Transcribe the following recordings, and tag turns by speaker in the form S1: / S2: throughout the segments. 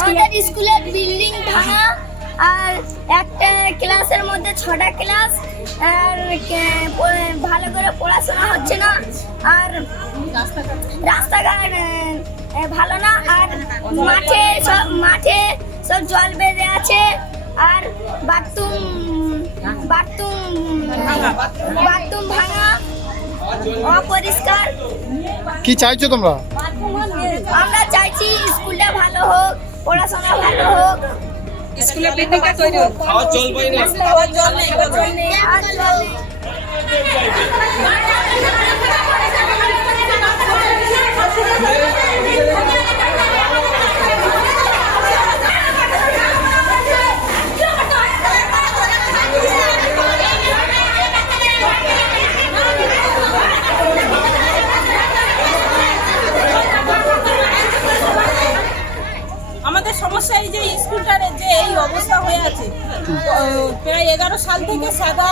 S1: আমাদের স্কুলের বিল্ডিং ভাঙা, আর একটা ক্লাসের মধ্যে ছটা ক্লাস, আর ভালো করে পড়াশোনা হচ্ছে না, আর রাস্তাঘাট ভালো না, আর মাঠে সব মাঠে সব জল বেঁধে আছে, আর বাথরুম বাথরুম বাথরুম ভাঙা অপরিষ্কার।
S2: কি চাইছো তোমরা?
S1: আমরা চাইছি স্কুলটা ভালো হোক পড়াশোনা ভালো হোক।
S3: স্কুলের পিকনিকটা তৈরি হোক।
S4: খাওয়ার জল পাই না।
S3: খাওয়ার জল নেই। জল নেই
S1: আর জল নেই।
S3: প্রায় এগারো সাল থেকে সাদা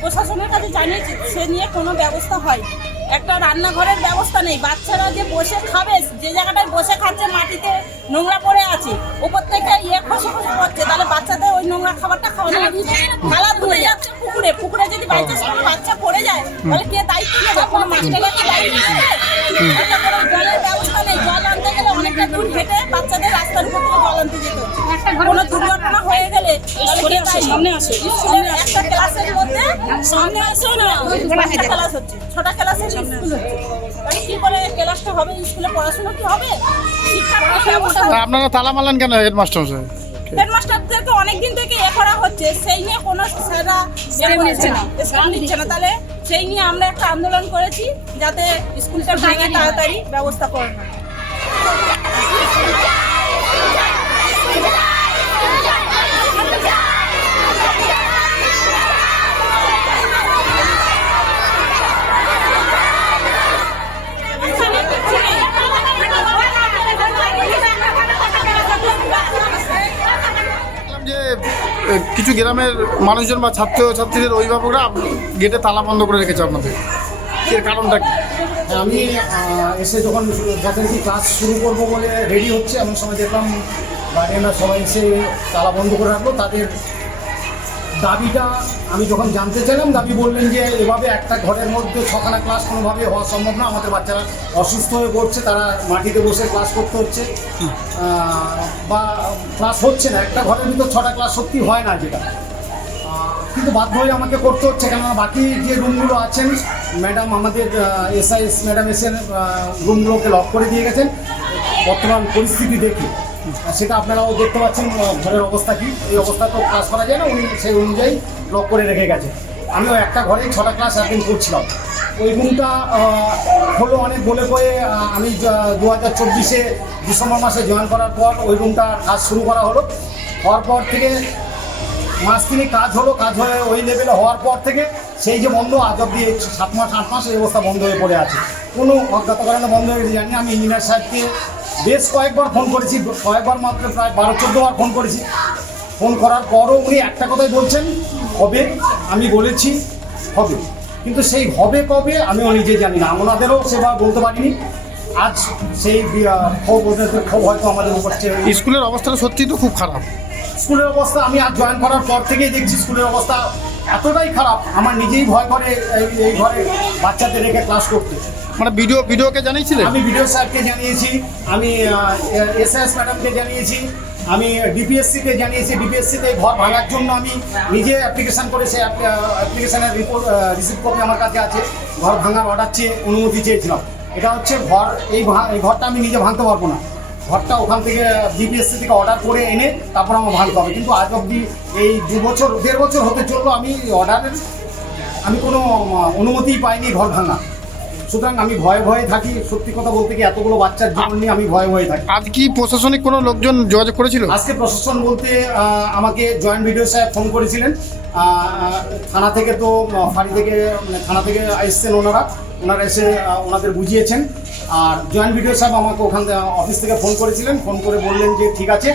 S3: প্রশাসনের কাছে জানিয়েছি সে নিয়ে কোনো ব্যবস্থা হয় একটা রান্নাঘরের ব্যবস্থা নেই। বাচ্চারা যে বসে খাবে যে জায়গাটায় বসে খাচ্ছে মাটিতে নোংরা পড়ে আছে উপর থেকে ইয়ে খসে খসে পড়ছে তাহলে বাচ্চাদের ওই নোংরা খাবারটা খাওয়ানো থালা ধুয়ে যাচ্ছে পুকুরে। পুকুরে যদি কোনো বাচ্চা পড়ে যায় তাহলে কে দায়িত্ব নেবে? কোনো মাস্টাররা দায়িত্ব নেবে? দায়ী?
S5: সামনে আসো।
S3: স্কুলের একটা ক্লাসের মধ্যে সামনে আসো না। ক্লাস হচ্ছে ছটা ক্লাসের স্কুল হচ্ছে। তাহলে কি করে ক্লাসটা হবে স্কুলে পড়াশোনা কি হবে?
S2: তা আপনারা তালা মারলেন কেন হেডমাস্টার
S3: হেডমাস্টারদেরকে অনেকদিন থেকে এ করা হচ্ছে সেই নিয়ে কোনো স্যাররা নিচ্ছে না। নিচ্ছে না। তাহলে সেই নিয়ে আমরা একটা আন্দোলন করেছি যাতে স্কুলটা ভেঙে তাড়াতাড়ি ব্যবস্থা করে না
S2: কিছু গ্রামের মানুষজন বা ছাত্র ছাত্রীদের অভিভাবকরা গেটে তালা বন্ধ করে রেখেছে আপনাদের। এর কারণটা কি?
S6: আমি এসে যখন যথারীতি কাজ শুরু করব বলে রেডি হচ্ছে, এমন সময় দেখলাম গার্ডিয়ানরা সবাই এসে তালা বন্ধ করে রাখল, তাদের দাবিটা আমি যখন জানতে চাইলাম, দাবি বললেন যে এভাবে একটা ঘরের মধ্যে ছখানা ক্লাস কোনোভাবে হওয়া সম্ভব না। আমাদের বাচ্চারা অসুস্থ হয়ে পড়ছে, তারা মাটিতে বসে ক্লাস করতে হচ্ছে। বা ক্লাস হচ্ছে না, একটা ঘরের ভিতর ছটা ক্লাস সত্যি হয় না যেটা। কিন্তু বাধ্য হয়ে আমাকে করতে হচ্ছে, কেননা বাকি যে রুমগুলো আছেন ম্যাডাম আমাদের এসআইএস ম্যাডাম এসে রুমগুলোকে লক করে দিয়ে গেছেন। বর্তমান পরিস্থিতি দেখে। সেটা আপনারাও দেখতে পাচ্ছেন ঘরের অবস্থা কি? এই অবস্থা তো ক্লাস করা যায় না, উনি সেই অনুযায়ী লক করে রেখে গেছে। আমিও একটা ঘরেই ছটা ক্লাস অ্যাটেন্ড করছিলাম। ওই রুমটা হলো অনেক বলে কয়ে আমি দু হাজার চব্বিশে ডিসেম্বর মাসে জয়েন করার পর ওই রুমটা কাজ শুরু করা হলো। হওয়ার পর থেকে মাস তিনি কাজ হলো, কাজ হয়ে ওই লেভেলে হওয়ার পর থেকে সেই যে বন্ধ, আজ অব্দি সাত মাস, আট মাস এই অবস্থা বন্ধ হয়ে পড়ে আছে। কোনো অজ্ঞাত কারণে বন্ধ হয়ে জানি। আমি ইঞ্জিনিয়ার সাহেবকে বেশ কয়েকবার ফোন করেছি কয়েকবার মাত্র প্রায় বারো বার ফোন করেছি। ফোন করার পরও উনি একটা কথাই বলছেন হবে আমি বলেছি হবে। কিন্তু সেই হবে কবে? আমি নিজে জানি না ওনাদেরও সেবা বলতে পারিনি। আজ সেই ক্ষোভ হয়তো আমাদের উপর
S2: স্কুলের অবস্থাটা সত্যিই তো খুব খারাপ।
S6: স্কুলের অবস্থা আমি আজ জয়েন করার পর থেকেই দেখছি স্কুলের অবস্থা এতটাই খারাপ। আমার নিজেই ভয় করে এই এই ঘরে বাচ্চাদের রেখে ক্লাস করতে।
S2: মানে ভিডিও ভিডিওকে জানিয়েছিলেন?
S6: আমি ভিডিও স্যারকে জানিয়েছি আমি এসএস ম্যাডামকে জানিয়েছি আমি ডিপিএসসিকে জানিয়েছি ডিপিএসসিতে ঘর ভাঙার জন্য আমি নিজে অ্যাপ্লিকেশন করে সেই অ্যাপ্লিকেশনের রিপোর্ট রিসিভ কপি আমার কাছে আছে ঘর ভাঙার অর্ডার চেয়ে অনুমতি চেয়েছিলাম। এটা হচ্ছে ঘর এই ঘরটা আমি নিজে ভাঙতে পারব না। ঘরটা ওখান থেকে ডিপিএসসি থেকে অর্ডার করে এনে তারপর আমার ভাঙতে হবে। কিন্তু আজ অবধি এই দু বছর দেড় বছর হতে চলল আমি অর্ডারের আমি কোনো আহ, অনুমতিই পাইনি ঘর ভাঙা সুতরাং আমি ভয়ে ভয়ে থাকি। সত্যি কথা বলতে কি এতগুলো বাচ্চার জীবন নিয়ে আমি ভয়ে ভয়ে থাকি।
S2: আজ কি প্রশাসনিক কোনো লোকজন যোগাযোগ করেছিল?
S6: আজকে প্রশাসন বলতে আমাকে জয়েন্ট ভিডিও সাহেব ফোন করেছিলেন। থানা থেকে তো ফাঁড়ি থেকে মানে থানা থেকে এসছেন ওনারা। ওনারা এসে ওনাদের বুঝিয়েছেন। আর জয়েন্ট ভিডিও সাহেব আমাকে ওখান থেকে অফিস থেকে ফোন করেছিলেন। ফোন করে বললেন যে ঠিক আছে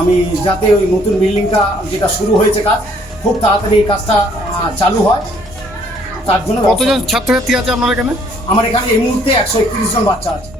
S6: আমি যাতে ওই নতুন বিল্ডিংটা যেটা শুরু হয়েছে কাজ খুব তাড়াতাড়ি এই কাজটা চালু হয়। তার জন্য
S2: কতজন ছাত্রছাত্রী আছে আপনার এখানে?
S6: আমার এখানে এই মুহূর্তে একশো একত্রিশ জন বাচ্চা আছে।